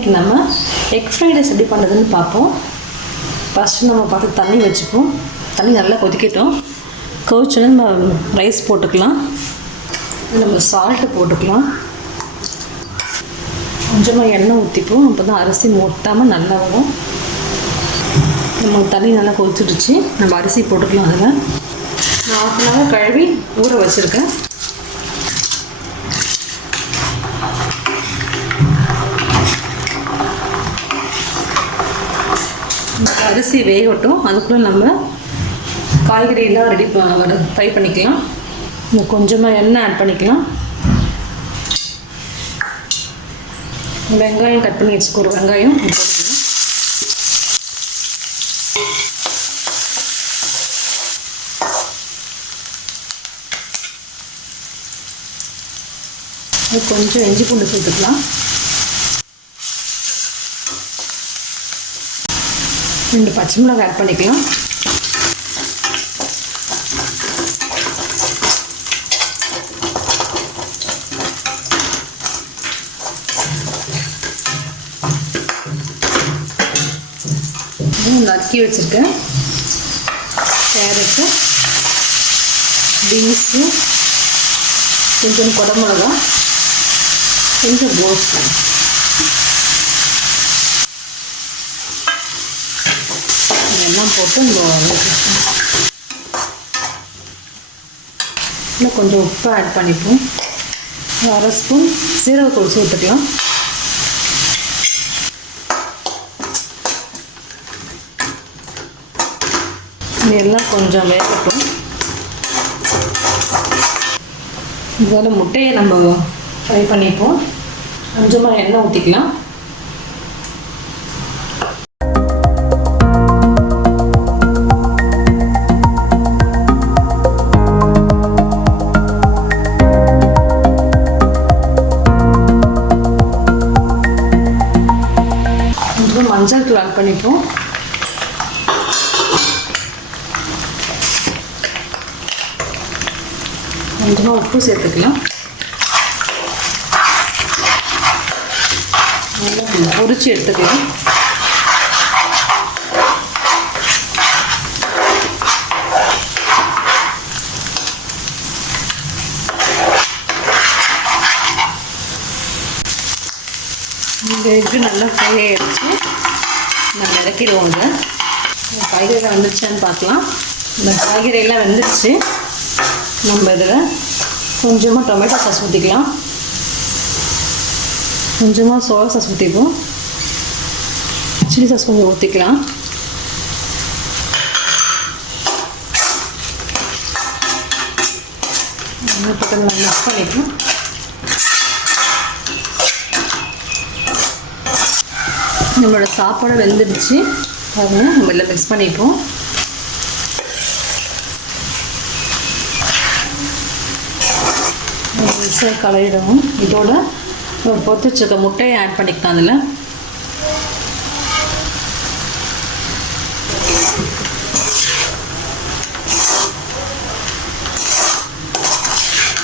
இன்றைக்கி நம்ம egg fried rice எப்படி பண்ணுறதுன்னு பார்ப்போம். ஃபஸ்ட்டு நம்ம பார்த்து தண்ணி வச்சுப்போம். தண்ணி நல்லா கொதிக்கட்டும். கொதிச்சோன்னே நம்ம ரைஸ் போட்டுக்கலாம். நம்ம சால்ட்டு போட்டுக்கலாம். கொஞ்சமாக எண்ணெய் ஊற்றிப்போம். அப்போ தான் அரிசி ஒட்டாமல் நல்லா வரும். நம்ம தண்ணி நல்லா கொதிச்சிடுச்சு. நம்ம அரிசி போட்டுக்கலாம். அதில் நான் 1/2 hour கழுவி ஊற வச்சுருக்கேன். அரிசி வேகட்டும். அதுக்குள்ளே நம்ம காய்கறியெல்லாம் ரெடி ஃப்ரை பண்ணிக்கலாம். கொஞ்சமாக எண்ணெய் ஆட் பண்ணிக்கலாம். வெங்காயம் கட் பண்ணி வச்சுக்கோ. ஒரு வெங்காயம் போட்டுக்கலாம். கொஞ்சம் இஞ்சி பூண்டு சேர்த்துக்கலாம். 2 பச்சை மிளகாய் ஆட் பண்ணிக்கலாம். நறுக்கி வச்சுருக்கேன் கேரட்டு, பீன்ஸு, கொஞ்சம் குடமிளகா, கொஞ்சம் கோஸ் எல்லாம் போட்டு இன்னும் கொஞ்சம் உப்பு ஆட் பண்ணிப்போம். 1/2 ஸ்பூன் சீரகத்தூள் சேர்த்துக்கலாம். எல்லாம் கொஞ்சம் வேகட்டும். இதில் முட்டையை நம்ம ஃப்ரை பண்ணிப்போம். கொஞ்சமாக எண்ணெய் ஊற்றிக்கலாம். மஞ்சள் தூள் ஆட் பண்ணிப்போம். கொஞ்சமாக உப்பு சேர்த்துக்கலாம். நல்லா பொரிச்சு எடுத்துக்கலாம். இந்த எக்கு நல்லா ஃப்ரை ஆகிடுச்சு. நம்ம இறக்கிடுவோம். இதை காய்கறிலாம் வெந்துருச்சான்னு பார்க்கலாம். இந்த காய்கறியெல்லாம் வெந்துருச்சு. நம்ம இதில் கொஞ்சமாக டொமேட்டோ சாஸ் ஊற்றிக்கலாம். கொஞ்சமாக சோயா சாஸ் ஊற்றிப்போம். சில்லி சாஸ் கொஞ்சம் ஊற்றிக்கலாம். பக்கத்தில் மிக்ஸ் பண்ணிக்கலாம். நம்மளோட சாப்பாடு வெந்துடுச்சு. பாருங்க, நம்ம எல்லாம் மிக்ஸ் பண்ணிப்போம். மிக்ஸை கலரிடுவோம். இதோட ஒரு பொரிச்சு வச்சுருக்க முட்டையை ஆட் பண்ணிக்கலாம். அதில்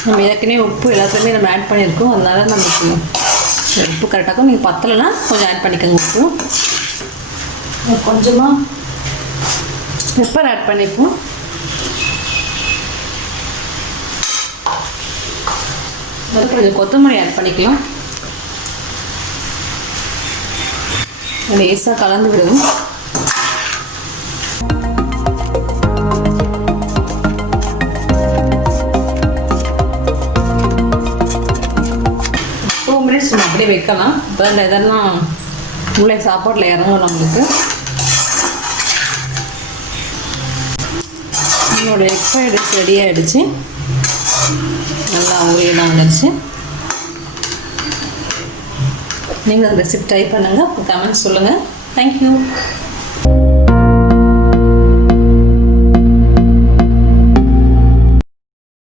நம்ம ஏற்கனவே உப்பு எல்லாத்துலேயுமே நம்ம ஆட் பண்ணியிருக்கோம். அதனால் நமக்கு உப்பு கரெக்டாக இருக்கும். நீங்கள் பத்தலைன்னா கொஞ்சம் ஆட் பண்ணிக்கோங்க உப்பு. கொஞ்சமாக பெப்பர் ஆட் பண்ணிப்போம். கொஞ்சம் கொத்தமல்லி ஆட் பண்ணிக்கலாம். லேசாக கலந்து விடுவோம். நம்ம அப்படியே வைக்கலாம். இப்போ இதெல்லாம் உள்ளே சாப்பாட்டில் இறங்கும். நம்மளுக்கு என்னோட எக் ஃப்ரைட் ரைஸ் ரெடி ஆகிடுச்சு. நல்லா ஊறியெல்லாம் வந்துடுச்சு. நீங்கள் அந்த ரெசிபி ட்ரை பண்ணுங்கள். கமெண்ட்ஸ் சொல்லுங்கள். தேங்க்யூ.